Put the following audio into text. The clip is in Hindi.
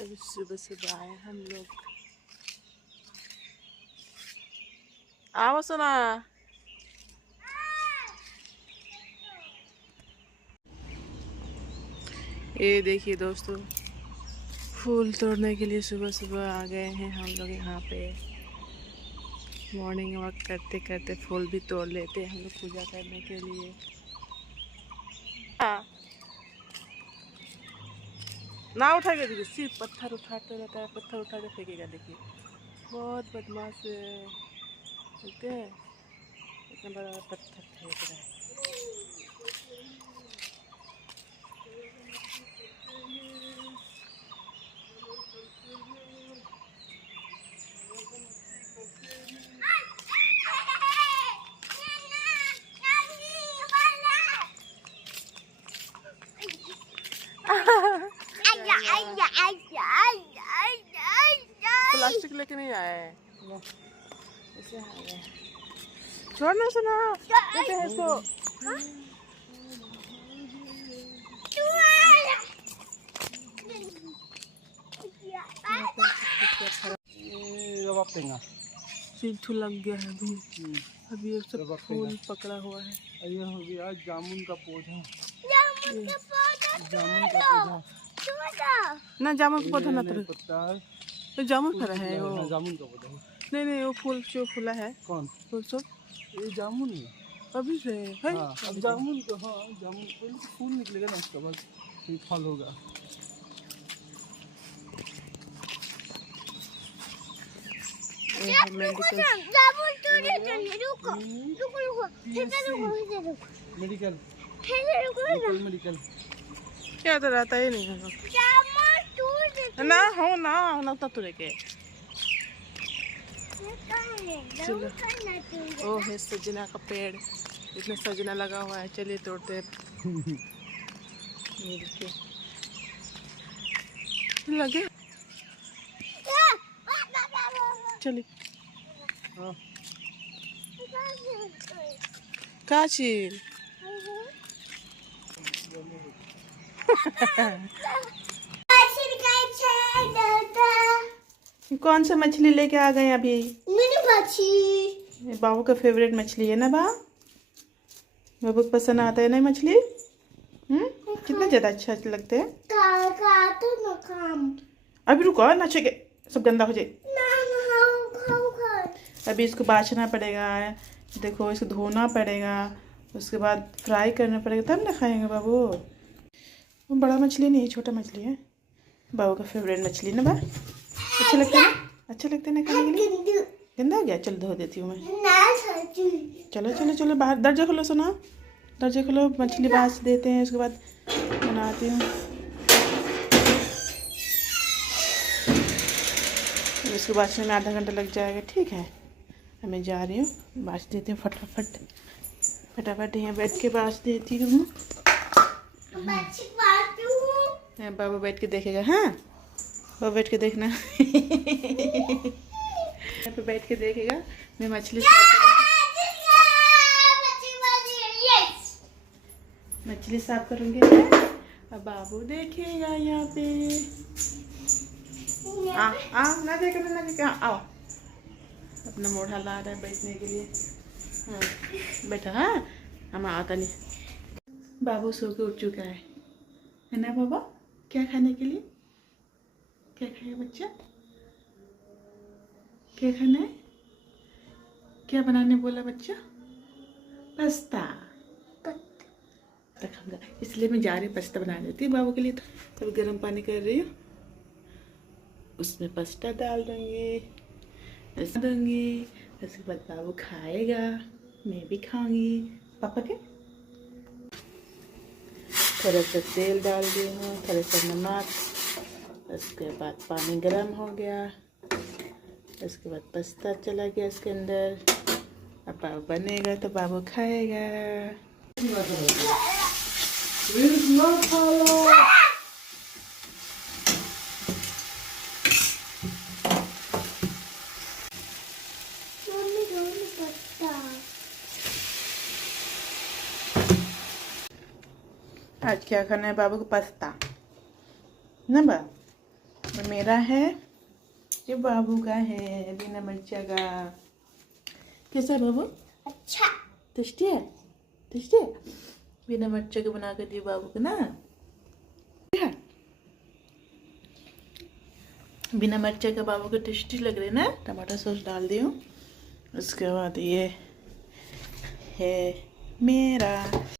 अभी सुबह सुबह आए हम लोग। आओ सुना। ये देखिए दोस्तों, फूल तोड़ने के लिए सुबह सुबह आ गए हैं हम लोग यहाँ पे। मॉर्निंग वॉक करते करते फूल भी तोड़ लेते हैं हम लोग पूजा करने के लिए। ना उठाएगा, देखिए सिर्फ पत्थर उठाते रहता है, पत्थर उठा के फेंकेगा। देखिए बहुत बदमाश है, देखते हैं इतना बड़ा पत्थर फेंक रहा है। प्लास्टिक लेके नहीं आए हैं, ऐसे आ गए। छोड़ना सुना, कैसे है इसको? चिंटू लग गया है अभी ये सब फूल पकड़ा हुआ है। ये हो गया जामुन का पौधा। ना जामुन का पौधा ना पत्ता है, तो जामुन फरा है वो। जामुन का पौधा है। नहीं वो फूल जो फूला है। कौन फूल सब ये जामुन है। अभी से है। हाँ, अब जामुन का, हाँ जामुन पहले तो फूल निकलेगा ना, उसके बाद फिर फल होगा। मेडिकल मेडिकल क्या तो रहता ही नहीं है ना, हो ना ना तो लेके चलो। ओ है सजना का पेड़, इसमें सजना लगा हुआ है, चलिए तोड़ते हैं। ये देखिए लगे, चलिए। काचिल कौन सा मछली लेके आ गए अभी? बाबू का फेवरेट मछली है ना बाबू को पसंद आता है ना मछली। कितना ज्यादा अच्छा लगते हैं। अभी रुको, नाचेगे सब गंदा हो जाए। अभी इसको बाछना पड़ेगा, देखो इसको धोना पड़ेगा, उसके बाद फ्राई करना पड़ेगा, तब ना खाएंगे बाबू। बड़ा मछली नहीं है, छोटा मछली है। बाबू का फेवरेट मछली ना अच्छा लगता है ना, अच्छा लगता है ना खाने के लिए। गंदा हो गया, चलो धो देती हूँ मैं। चलो चलो चलो बाहर दरजा खोलो सुना, दरजा खोलो, मछली बाछ देते हैं, उसके बाद बनाती हूँ। इसको बाछने में आधा घंटा लग जाएगा, ठीक है। मैं जा रही हूँ, बाछ देती हूँ फटाफट यहाँ बैठ के बाछ देती हूँ। बाबा बैठ के देखेगा। हाँ बाबा बैठ के देखना। यहाँ पे बैठ के देखेगा, मैं मछली साफ करूँगी अब बाबू देखेगा यहाँ पे। ना देखेगा, आओ। अपना मोढ़ा ला रहा है बैठने के लिए। हाँ बैठा। हाँ हम आता नहीं। बाबू सो के उठ चुका है ना बाबा? क्या खाने के लिए, क्या खाएगा बच्चा? क्या खाना है? क्या बनाने बोला बच्चा? पास्ता खाऊंगा, इसलिए मैं जा रही हूँ पास्ता बना देती हूँ बाबू के लिए। तो गर्म पानी कर रही हूँ, उसमें पास्ता डाल दूँगी, उसके बाद बाबू खाएगा, मैं भी खाऊंगी। पापा के थोड़ा सा तेल डाल दी हूँ, थोड़ा सा नमक, उसके बाद पानी गर्म हो गया, उसके बाद पास्ता चला गया इसके अंदर। अब बाबू बनेगा तो बाबू खाएगा। आज क्या खाना है बाबू को? पास्ता ना बा मेरा है, ये बाबू का है बिना मिर्चा का। कैसा है बाबू? अच्छा टेस्टी है, टेस्टी है। बिना मिर्चा के बना कर दिए बाबू को ना। बिना मिर्चा के बाबू को टेस्टी लग रहे ना। टमाटर सॉस डाल दी हूँ। उसके बाद ये है मेरा